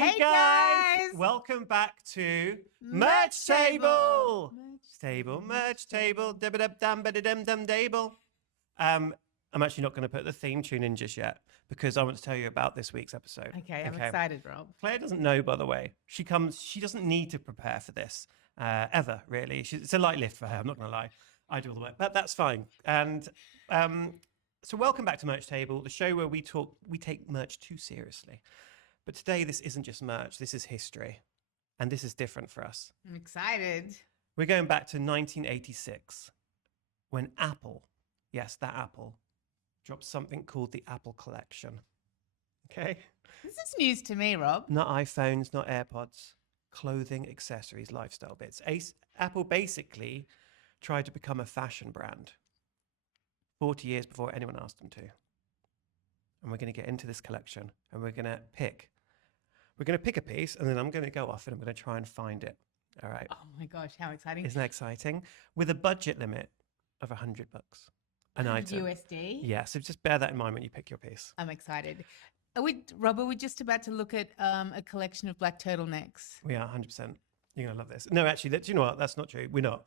Hey guys! Welcome back to Merch Table. Merch Table, dum-ba-dum-ba-da-dum-dum-dable. I'm actually not going to put the theme tune in just yet because I want to tell you about this week's episode. Okay, I'm excited, Rob. Claire doesn't know, by the way. She doesn't need to prepare for this ever, really. It's a light lift for her, I'm not going to lie. I do all the work, but that's fine. And so welcome back to Merch Table, the show where we take merch too seriously. But today, this isn't just merch, this is history. And this is different for us. I'm excited. We're going back to 1986 when Apple, yes, that Apple, dropped something called the Apple Collection. Okay? This is news to me, Rob. Not iPhones, not AirPods, clothing, accessories, lifestyle bits. Apple basically tried to become a fashion brand 40 years before anyone asked them to. And we're going to get into this collection and we're going to pick a piece and then I'm going to go off and I'm going to try and find it. All right. Oh my gosh, how exciting. Isn't that exciting? With a budget limit of $100 an item. USD? Yeah, so just bear that in mind when you pick your piece. I'm excited. Rob, are we just about to look at a collection of black turtlenecks? We are 100%. You're going to love this. No, actually, you know what? That's not true. We're not.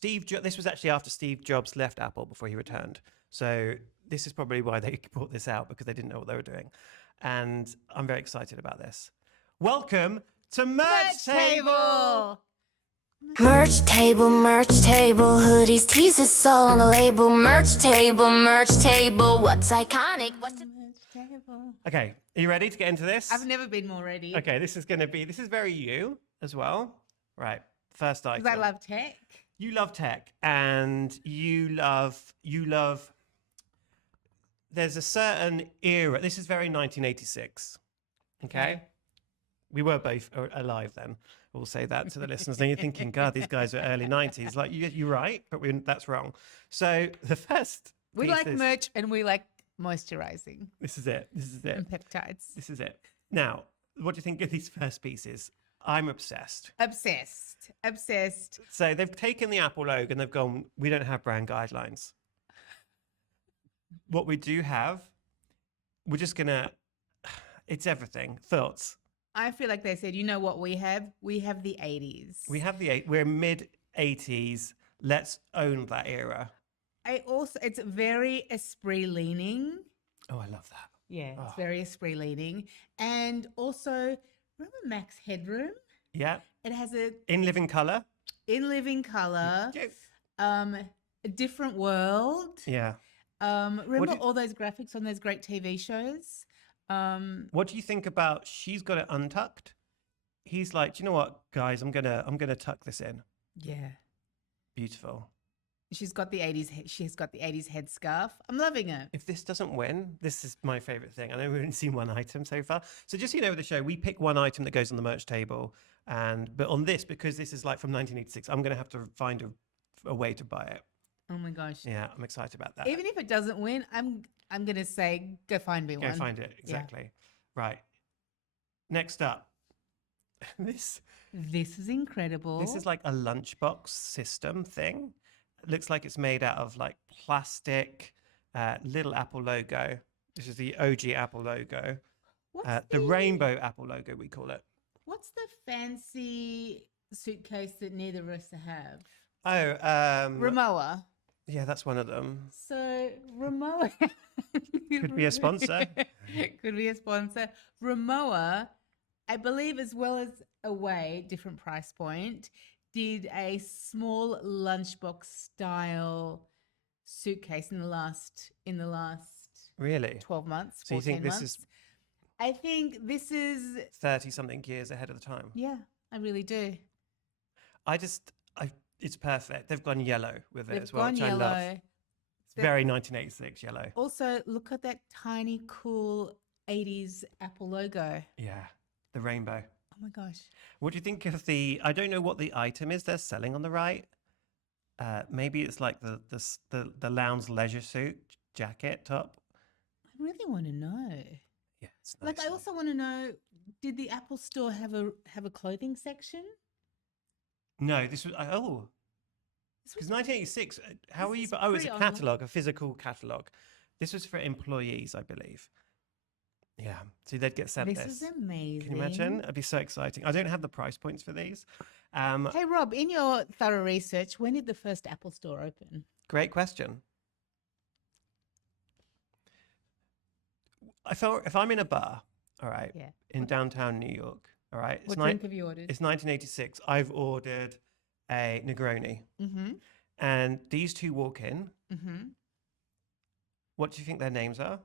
This was actually after Steve Jobs left Apple before he returned. So this is probably why they brought this out, because they didn't know what they were doing. And I'm very excited about this. Welcome to Merch Table! Merch table, hoodies, teasers, all on the label. Merch table, what's iconic? What's Okay, are you ready to get into this? I've never been more ready. Okay, this is very you as well. Right, first item. Because I love tech. You love tech, and you love. There's a certain era. This is very 1986. Okay, we were both alive then. We'll say that to the listeners. Now you're thinking, God, these guys are early 90s. Like you're right, but that's wrong. So the first. We like merch and we like moisturizing. This is it. And peptides. This is it. Now, what do you think of these first pieces? I'm obsessed. Obsessed. So they've taken the Apple logo and they've gone, we don't have brand guidelines. What we do have, we're just going to, it's everything. Thoughts? I feel like they said, you know what we have? We have the 80s. We're mid 80s. Let's own that era. It's very esprit leaning. Oh, I love that. Yeah, it's very esprit leaning. And also, remember Max Headroom? Yeah. It has in living color. A different world. Yeah. Remember all those graphics on those great TV shows? What do you think about she's got it untucked? He's like, do you know what, guys? I'm gonna tuck this in. Yeah. Beautiful. She's got the 80s. She's got the 80s headscarf. I'm loving it. If this doesn't win, this is my favorite thing. I know we've only seen one item so far. So just so you know, with the show, we pick one item that goes on the merch table, but on this, because this is like from 1986, I'm gonna have to find a way to buy it. Oh my gosh. Yeah, I'm excited about that. Even if it doesn't win, I'm gonna say go find me one. Go find it, exactly. Yeah. Right. Next up. This is incredible. This is like a lunchbox system thing. It looks like it's made out of like plastic, little Apple logo. This is the OG Apple logo. The rainbow Apple logo, we call it. What's the fancy suitcase that neither of us have? Oh, Rimowa. Yeah, that's one of them. So Rimowa could be a sponsor. Could be a sponsor. Rimowa, I believe, as well as Away, different price point, did a small lunchbox style suitcase in the last really 12 months. So you think this is? I think this is 30 something years ahead of the time. Yeah, I really do. It's perfect. They've gone yellow with it as well, which I love. It's very 1986 yellow. Also, look at that tiny, cool 80s Apple logo. Yeah, the rainbow. Oh my gosh. What do you think of I don't know what the item is they're selling on the right. Maybe it's like the lounge leisure suit jacket top. I really want to know. Yeah, it's nice. I also want to know, did the Apple store have a clothing section? No, this was because 1986. How are you? Oh, it's a catalog, a physical catalog. This was for employees, I believe. Yeah. So they'd get sent This is amazing. Can you imagine? It'd be so exciting. I don't have the price points for these. Hey, Rob, in your thorough research, when did the first Apple store open? Great question. If I'm in a bar, all right, Yeah. in downtown New York, all right, What drink have you ordered? it's 1986. I've ordered a Negroni, Mm-hmm. and these two walk in. Mm-hmm. What do you think their names are?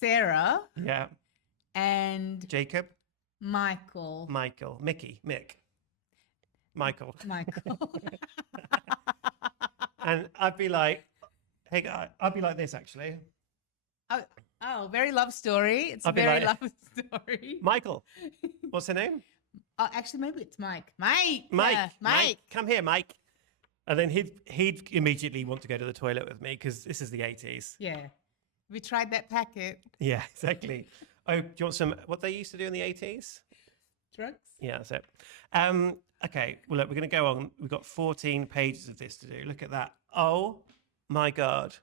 Sarah Yeah, and Jacob, Michael. Michael, Mickey, Mick, Michael, Michael. and I'd be like, hey, I'd be like this actually. Oh, very love story. It's I'll be very like- love story. Michael, what's her name? Oh, actually, maybe it's Mike. Mike. Mike, Yeah, Mike. come here, Mike. And then he'd immediately want to go to the toilet with me because this is the 80s. Yeah. We tried that packet. Yeah, exactly. Oh, do you want some what they used to do in the 80s? Drugs? Yeah, that's it. Okay, well, look, we're going to go on. We've got 14 pages of this to do. Look at that. Oh, my God.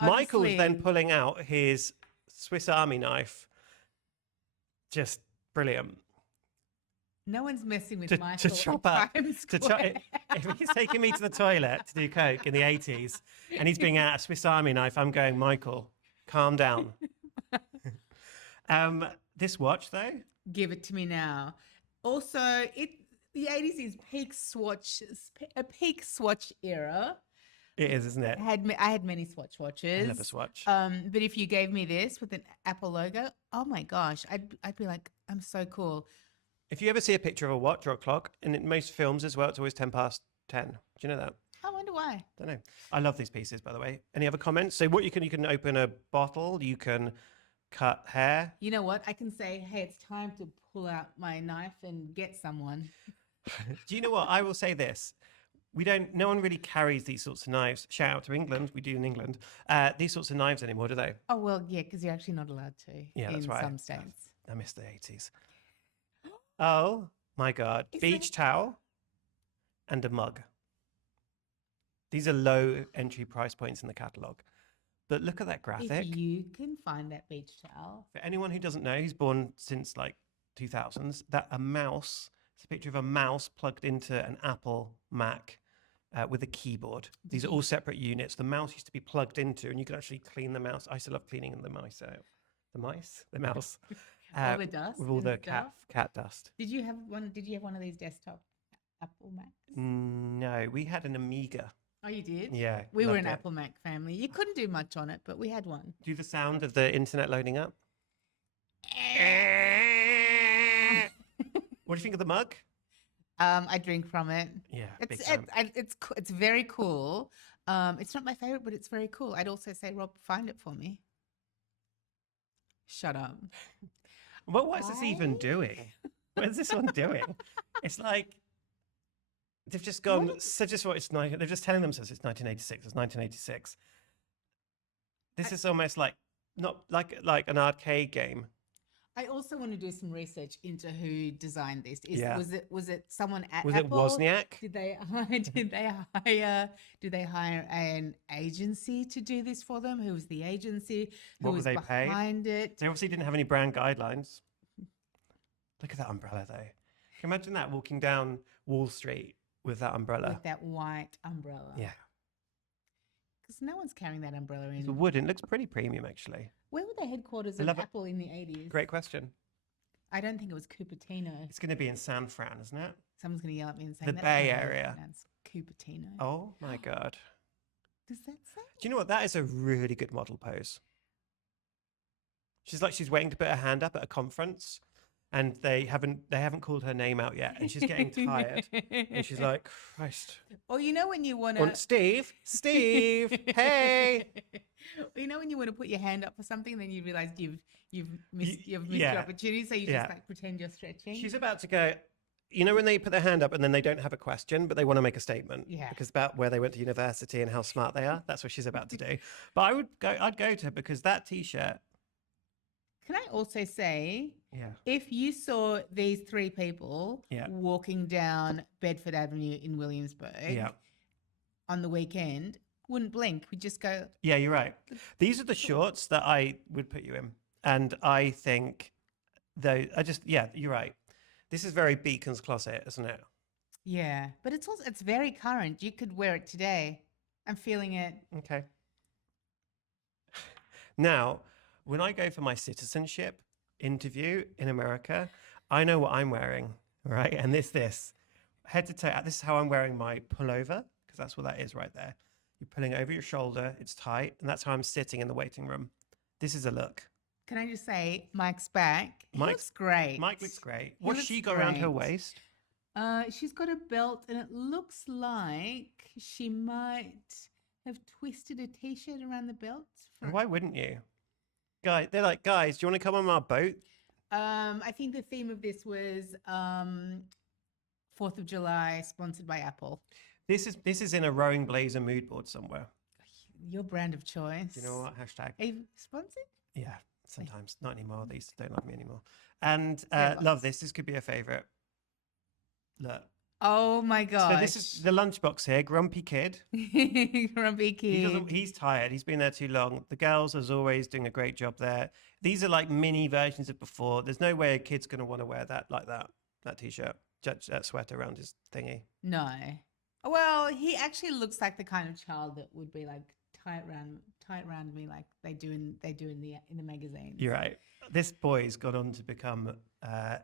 Michael's then honestly- pulling out his Swiss Army knife. Just brilliant. No one's messing with To Michael. chop at up, Times to Square. if he's taking me to the toilet to do coke in the 80s and he's being out a Swiss Army knife, I'm going, Michael, calm down. This watch though, Give it to me now. Also, the 80s is a peak swatch era. it is, isn't it? I had many Swatch watches. I love a swatch. But if you gave me this with an Apple logo, oh my gosh, I'd be like, I'm so cool. If you ever see a picture of a watch or a clock, and in most films as well, it's always 10 past 10. Do you know that? I wonder why. Don't know. I love these pieces, by the way. Any other comments? So what you can open a bottle, you can cut hair. You know what? I can say, hey, it's time to pull out my knife and get someone. Do you know what? I will say this. No one really carries these sorts of knives. Shout out to England. We do in England. These sorts of knives anymore, do they? Oh, well, yeah, because you're actually not allowed to Yeah, that's in right. some states. I miss the 80s. Oh my God. Is Beach there- towel and a mug. These are low entry price points in the catalogue. But look at that graphic. If you can find that beach towel. For anyone who doesn't know, who's born since like 2000s, it's a picture of a mouse plugged into an Apple Mac with a keyboard. These are all separate units. The mouse used to be plugged into, and you could actually clean the mouse. I used to love cleaning the mice out. The mouse. All the dust with all and the stuff? cat dust. Did you have one of these desktop Apple Macs? No, we had an Amiga. Oh, you did? Yeah, We were loved an it. Apple Mac family. You couldn't do much on it, but we had one. Do the sound of the internet loading up. What do you think of the mug? I drink from it. Yeah, big It's fan. it's very cool. It's not my favorite, but it's very cool. I'd also say, Rob, find it for me. Shut up. Well, what is this even Why? doing? What is this one doing? It's like they've just gone. So just what it's like. They're just telling themselves it's 1986. It's 1986. This is almost like not like an arcade game. I also want to do some research into who designed this. Yeah. Was it someone at Was it Apple? Wozniak? Did they hire an agency to do this for them? Who was the agency? Who What was was they paid? behind it? They obviously didn't have any brand guidelines. Look at that umbrella, though. Can you imagine that walking down Wall Street with that umbrella? With that white umbrella. Yeah, Because no one's carrying that umbrella it's in. wood and it looks pretty premium, actually. Where were the headquarters I of love it. Apple in the 80s? Great question. I don't think it was Cupertino. It's going to be in San Fran, isn't it? Someone's going to yell at me and say The "That's Bay not how it's Area. pronounced, Cupertino. Oh my God. Does that say? Do you know what? That is a really good model pose. She's waiting to put her hand up at a conference, and they haven't called her name out yet, and she's getting tired, and she's like, Christ. Or you know when you want Want Steve, hey. Well, you know when you want to put your hand up for something, then you realize you've missed your yeah. opportunity, so you Yeah. just like pretend you're stretching. She's about to go. You know when they put their hand up and then they don't have a question, but they want to make a statement. Yeah. Because about where they went to university and how smart they are. That's what she's about to do. But I'd go to her because that T-shirt. Can I also say, Yeah. if you saw these three people Yeah. walking down Bedford Avenue in Williamsburg Yeah. on the weekend, wouldn't blink. We just go. Yeah, you're right. These are the shorts that I would put you in. And I think, though, you're right. This is very Beacon's closet, isn't it? Yeah, but it's very current. You could wear it today. I'm feeling it. Okay. Now, when I go for my citizenship interview in America, I know what I'm wearing, right? And this head to toe. This is how I'm wearing my pullover, because that's what that is right there. You're pulling it over your shoulder. It's tight, and that's how I'm sitting in the waiting room. This is a look. Can I just say, Mike's back. He Mike's- looks great. Mike looks great. He What's looks she got around her great. waist? She's got a belt, and it looks like she might have twisted a t-shirt around the belt. Why wouldn't you? They're like, guys, do you want to come on our boat? I think the theme of this was 4th of July, sponsored by Apple. This is in a rowing blazer mood board somewhere. Your brand of choice. Do you know what? Hashtag. Are you sponsored? Yeah, sometimes. Not anymore. They used to don't love me anymore. And Red love lights. this. This could be a favorite. Look. Oh my gosh. So this is the lunchbox here. Grumpy kid. Grumpy kid. He's tired. He's been there too long. The girls, as always, doing a great job there. These are like mini versions of before. There's no way a kid's going to want to wear that t-shirt, that sweater around his thingy. No. Well, he actually looks like the kind of child that would be like tight round me, like they do in the magazines. You're right. This boy's gone on to become, I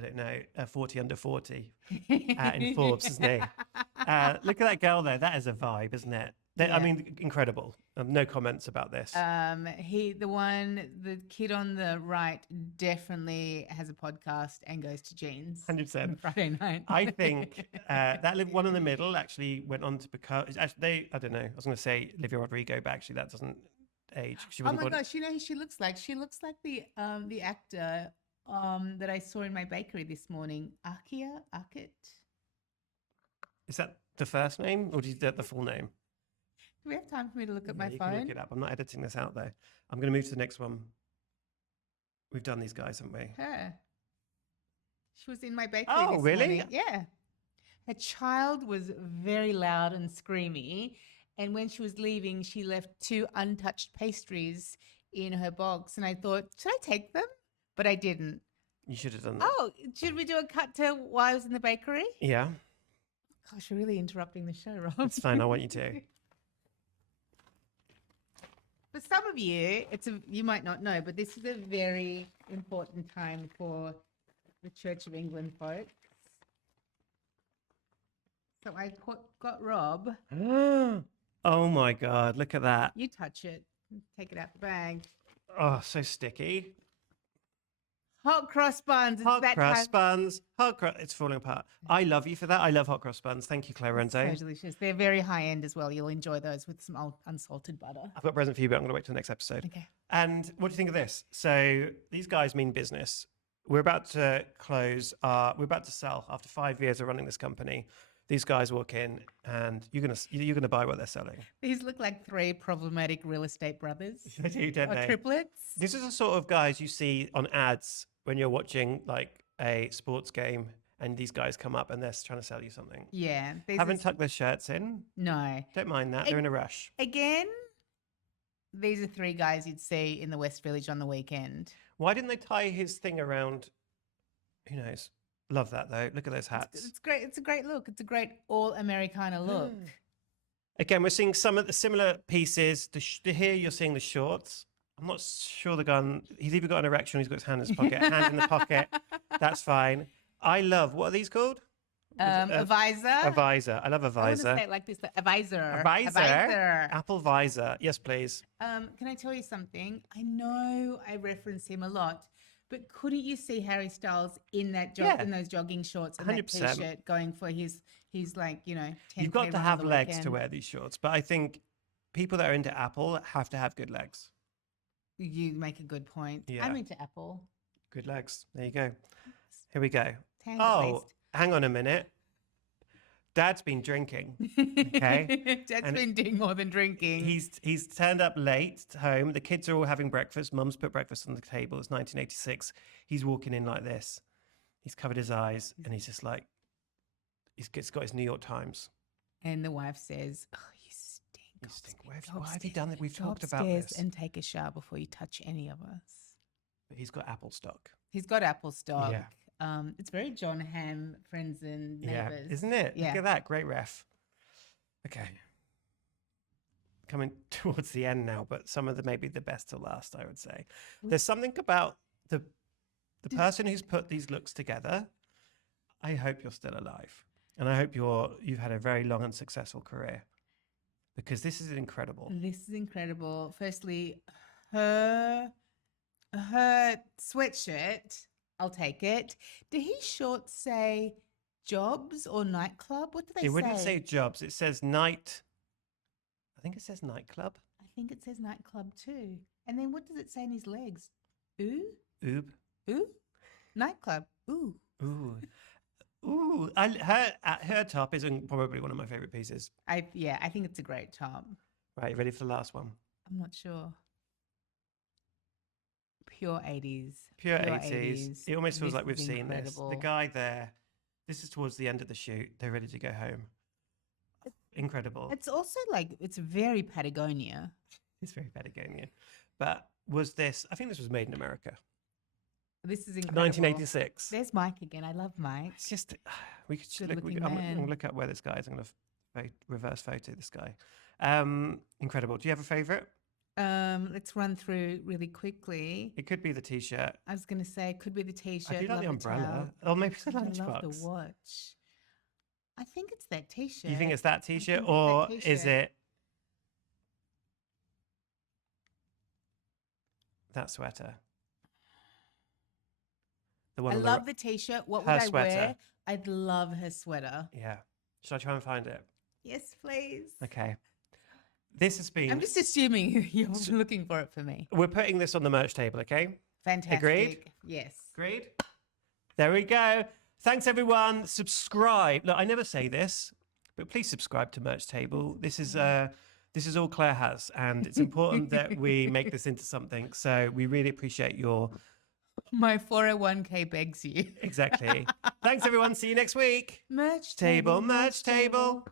don't know, 40 under 40 in Forbes, isn't he? Look at that girl there. That is a vibe, isn't it? I Yeah. mean, incredible. No comments about this. The kid on the right definitely has a podcast and goes to jeans 100%. on Friday night. I think that one in the middle actually went on to become. Actually, I don't know. I was going to say Olivia Rodrigo, but actually that doesn't age. She Oh wasn't my born- gosh, you know who she looks like? She looks like the actor that I saw in my bakery this morning. Arkit. Is that the first name or do you get the full name? Do we have time for me to look at Yeah, my you can phone? look it up. I'm not editing this out though. I'm going to move to the next one. We've done these guys, haven't we? Her. She was in my bakery Oh, this really? morning. Yeah. Her child was very loud and screamy. And when she was leaving, she left 2 untouched pastries in her box. And I thought, should I take them? But I didn't. You should have done that. Oh, should we do a cut to while I was in the bakery? Yeah, Gosh, you're really interrupting the show, Rob. it's fine. I want you to. For some of you, you might not know, but this is a very important time for the Church of England folks. So I got Rob. Oh my God, look at that. You touch it. Take it out the bag. Oh, so sticky. Hot cross buns. It's Hot that cross time. buns. It's falling apart. I love you for that. I love hot cross buns. Thank you, Claire So Renzo. delicious. They're very high end as well. You'll enjoy those with some old unsalted butter. I've got a present for you, but I'm going to wait till the next episode. Okay. And what do you think of this? So these guys mean business. We're about to we're about to sell after 5 years of running this company. These guys walk in and you're gonna buy what they're selling. These look like 3 problematic real estate brothers They do, don't or they? triplets. This is the sort of guys you see on ads when you're watching like a sports game and these guys come up and they're trying to sell you something. Yeah. These Haven't are- tucked their shirts in. no. Don't mind that. They're in a rush. Again, these are 3 guys you'd see in the West Village on the weekend. Why didn't they tie his thing around? Who knows? Love that though. Look at those hats. It's great. It's a great look. It's a great all Americana look. Again, we're seeing some of the similar pieces. Here you're seeing the shorts. I'm not sure the gun. He's either got an erection or he's got his hand in his pocket. Hand in the pocket. That's fine. I love, what are these called? A visor. A visor. I love a I want to visor. say it like this. A visor. A visor? A visor. Apple visor. Yes, please. Can I tell you something? I know I reference him a lot, but couldn't you see Harry Styles in that Yeah. in those jogging shorts and that 100%. t-shirt going for his like 10K You've got to run have on the legs to weekend? wear these shorts, but I think people that are into Apple have to have good legs. You make a good point. Yeah. I'm into Apple. Good legs. There you go. Here we go. Tans at Oh, hang on a minute. Dad's been drinking. Okay. Dad's And been doing more than drinking. He's turned up late home. The kids are all having breakfast. Mum's put breakfast on the table. It's 1986. He's walking in like this. He's covered his eyes and he's just like, he's got his New York Times. And the wife says, "Oh, you stink." You stink. Why have you upstairs. done that? We've Go talked about upstairs this. and take a shower before you touch any of us. But he's got Apple stock. He's got Apple stock. Yeah. It's very John Hamm, friends and neighbors. Yeah, isn't it? Yeah. Look at that. Great ref. Okay. Coming towards the end now, but some of them may be the best to last, I would say. There's something about the person who's put these looks together. I hope you're still alive. And I hope you've had a very long and successful career. Because this is incredible. This is incredible. Firstly, her sweatshirt, I'll take it. Did he short say jobs or nightclub? What do they say? It wouldn't say jobs. It says night. I think it says nightclub. I think it says nightclub too. And then what does it say in his legs? Ooh? Oob. Ooh? Nightclub. Ooh. Ooh. Ooh. Her top is probably one of my favorite pieces. I think it's a great top. Right, you ready for the last one? I'm not sure. Pure 80s. Pure 80s. It almost feels This like we've is seen this. The incredible. guy there, this is towards the end of the shoot. They're ready to go home. Incredible. It's also like, it's very Patagonia. It's very Patagonian. But was this, I think this was made in America. This is incredible. 1986. There's Mike again. I love Mike. It's just, we could Good-looking I'm man. going to look up where this guy is. I'm going to reverse photo this guy. Incredible. Do you have a favorite? Let's run through really quickly. It could be the t-shirt. I was going to say, could be the t-shirt. I do like love the umbrella. towel. Or maybe it's the I love lunchbox. the watch. I think it's that t-shirt. You think it's that t-shirt, think it's that or is t-shirt. it that sweater? The one I on love the t-shirt. What her would I sweater. wear? I'd love her sweater. Yeah. Should I try and find it? Yes, please. Okay. This has been. I'm just assuming you're looking for it for me. We're putting this on the merch table, okay? Fantastic. Agreed? Yes. Agreed? There we go. Thanks, everyone. Subscribe. Look, I never say this, but please subscribe to Merch Table. This is all Claire has, and it's important that we make this into something. So we really appreciate your. My 401k begs you. Exactly. Thanks, everyone. See you next week. Merch Table, merch table.